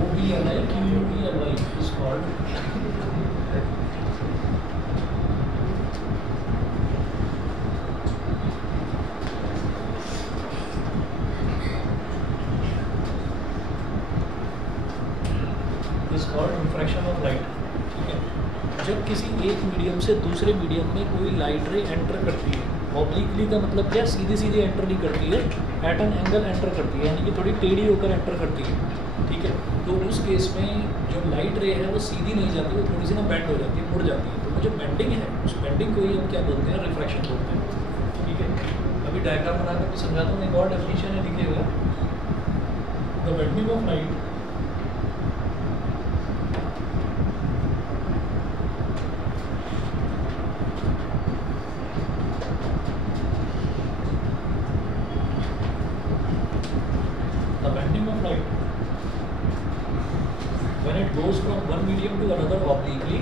OBLI QUBLY is called refraction of light. ठीक है, जब किसी एक मीडियम से दूसरे मीडियम में कोई लाइट रे एंटर करती है, ऑब्लिकली का मतलब क्या, सीधी सीधी एंटर नहीं करती है, एट एन एंगल एंटर करती है, यानी कि थोड़ी टेढ़ी होकर एंटर करती है। ठीक है, तो उस केस में जो लाइट रे है वो सीधी नहीं जाती, वो थोड़ी सी ना बेंड हो जाती है, मुड़ जाती है। तो वो जो बेंडिंग है, उस बेंडिंग को ही हम क्या बोलते हैं, रिफ्रैक्शन बोलते हैं। ठीक है, अभी डायग्राम बना कर समझाता हूँ, एक और डेफिनेशन है, देखिएगा। The bending of light when it goes from one medium to another obliquely,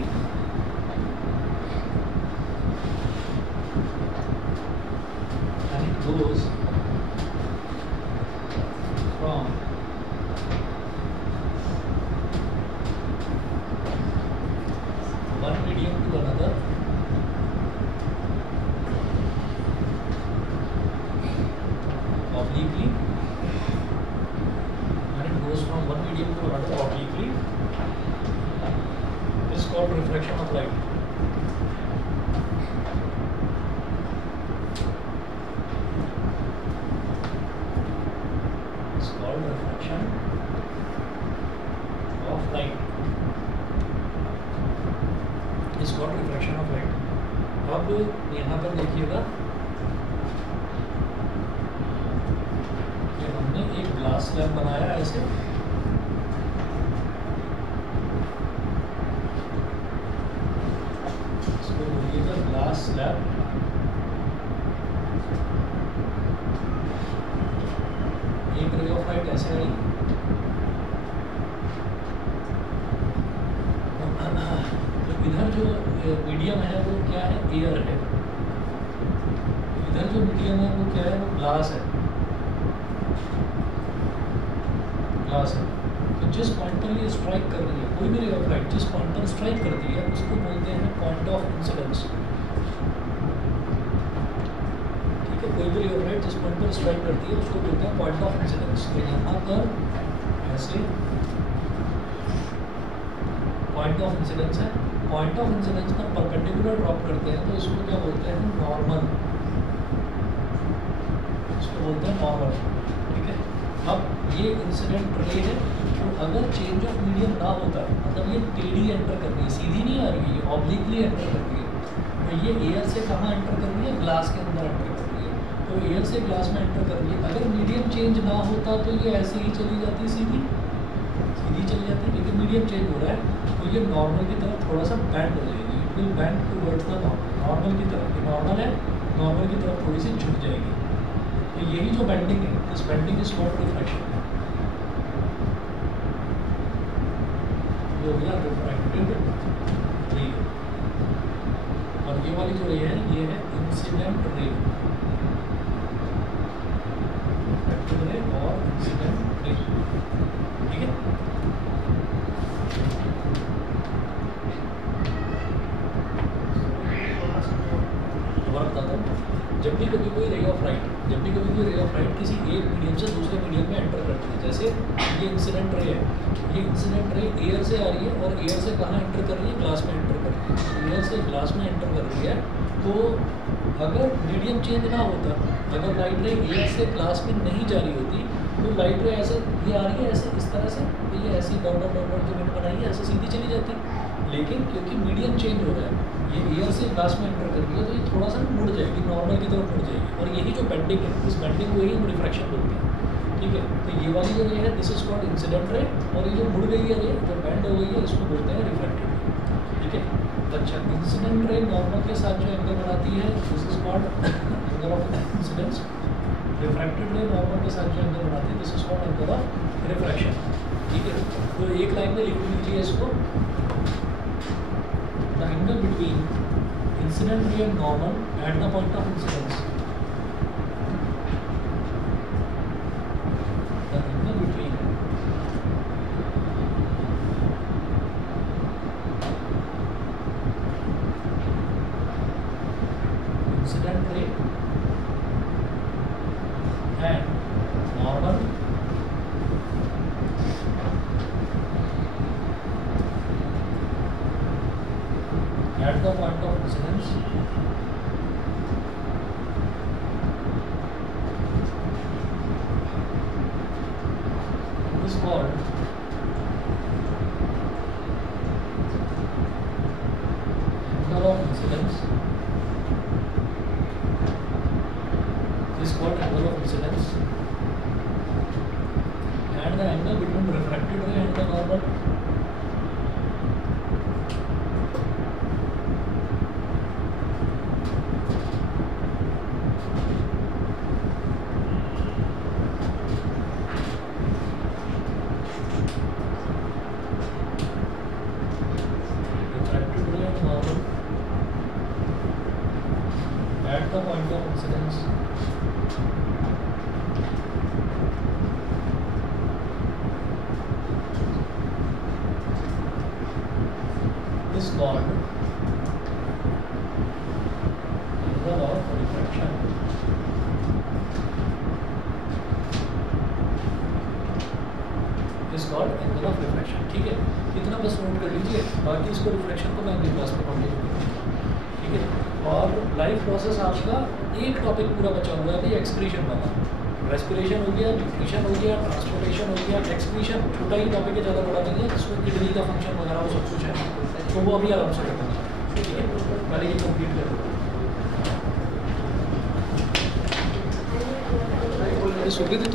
and it goes from one medium to another obliquely, and it goes from one medium to another obliquely, is called reflection of light. It's called reflection of light. It's called reflection of light. अब यहाँ पर देखिएगा कि हमने एक glass slab बनाया ऐसे, glass slab, एक रे ऑफ लाइट ऐसे आई, तो इधर जो मीडियम है वो क्या है, एयर है, इधर जो मीडियम है वो क्या है, वो ग्लास है, ग्लास है। तो जिस पॉइंट पर ये स्ट्राइक कर रही है, कोई भी रे ऑफ लाइट जिस पॉइंट पर स्ट्राइक करती है उसको बोलते हैं पॉइंट ऑफ इंसिडेंस। ठीक है, कोई भी रे ऑफ लाइट जिस पॉइंट पर स्ट्राइक करती है उसको बोलते हैं पॉइंट ऑफ इंसिडेंस। तो यहाँ पर ऐसे पॉइंट ऑफ इंसिडेंस है, पॉइंट ऑफ इंसिडेंस पर परपेंडिकुलर ड्रॉप करते हैं तो इसको क्या बोलते हैं, नॉर्मल, इसको बोलते हैं नॉर्मल। ठीक है, अब ये इंसिडेंट रे है, तो अगर चेंज ऑफ मीडियम ना होता, मतलब ये टेढ़ी एंटर कर रही है, सीधी नहीं आ रही है, ये ऑब्लिकली एंटर कर रही है, तो ये एयर से कहाँ एंटर कर रही है, ग्लास के अंदर एंटर कर रही है, तो एयर से ग्लास में एंटर कर रही है। अगर मीडियम चेंज ना होता तो ये ऐसे ही चली जाती, सीधी सीधी चली जाती, लेकिन मीडियम चेंज हो रहा है तो ये नॉर्मल की तरफ थोड़ा सा बैंड हो जाएगी, it will band towards the normal, normal की तरफ, ये नॉर्मल है, नॉर्मल की तरफ थोड़ी सी झुक जाएगी। तो यही जो बेंडिंग है, इस बेंडिंग इज कॉल्ड रिफ्रैक्शन। ये हो गया रिफ्रैक्टेड रे, और ये वाली जो रे है ये है इंसिडेंट रे, रिफ्रैक्टेड रे और इंसिडेंट रे। ठीक है, दोबारा बताता हूँ। जब भी कभी कोई रे ऑफ लाइट, जब भी कभी कोई रे ऑफ लाइट किसी एक मीडियम से दूसरे मीडियम में एंटर करती है, जैसे ये इंसिडेंट रे है, ये इंसिडेंट रे एयर से आ रही है और एयर से कहाँ एंटर कर रही है, ग्लास में एंटर कर रही है, एयर से ग्लास में एंटर कर रही है। तो अगर मीडियम चेंज ना होता, अगर लाइट रे एयर से ग्लास में नहीं जा रही होती, तो लाइट रे ऐसे ये आ रही है, ऐसे इस तरह से, तो ये ऐसी डॉट डॉट डॉट जो मैंने बनाई है ऐसे सीधी चली जाती, लेकिन क्योंकि मीडियम चेंज हो रहा है, ये एयर से ग्लास में एंटर कर रही है, तो ये थोड़ा सा मुड़ जाएगी, नॉर्मल की तरफ मुड़ जाएगी, और यही जो बेंडिंग है, इस बेंडिंग को ही हम रिफ्रैक्शन बोलते हैं। ठीक है, तो ये वाली जो रे है this is called incident ray, और ये जो मुड़ गई है रे, जो बेंड हो गई है, इसको बोलते हैं रिफ्रैक्टेड रे। ठीक है, अच्छा, इंसिडेंट रे नॉर्मल के साथ जो एंगल बनाती है this is called angle of incidence, refracted रे नॉर्मल के साथ जो एंगल बनाती है this is called angle of refraction. ठीक है, तो एक लाइन में लिख लीजिए इसको, the angle between incident ray and normal at the point of incidence, the angle between at the point of incidence is called angle of incidence and the angle between refracted ray and the normal. Refracted ray and normal at the point of incidence is called angle of refraction. Is called angle of refraction. ठीक है, इतना बस note कर लीजिए, बाकी इसको reflection को मैं अगली क्लास में कंटिन्यू करूँगा. ठीक है, और लाइफ प्रोसेस आपका एक टॉपिक पूरा बचा हुआ है भाई, एक्सक्रीशन वाला. रेस्पिरेशन हो गया, न्यूट्रिशन हो गया, ट्रांसपोर्टेशन हो गया, एक्सक्रीशन छोटा ही टॉपिक है, ज़्यादा बड़ा नहीं है. इसमें किडनी का फंक्शन वगैरह वो सब कुछ है, तो वो अभी आराम से करना. ठीक है, पहले ये कंप्लीट कर दो. सुखी थी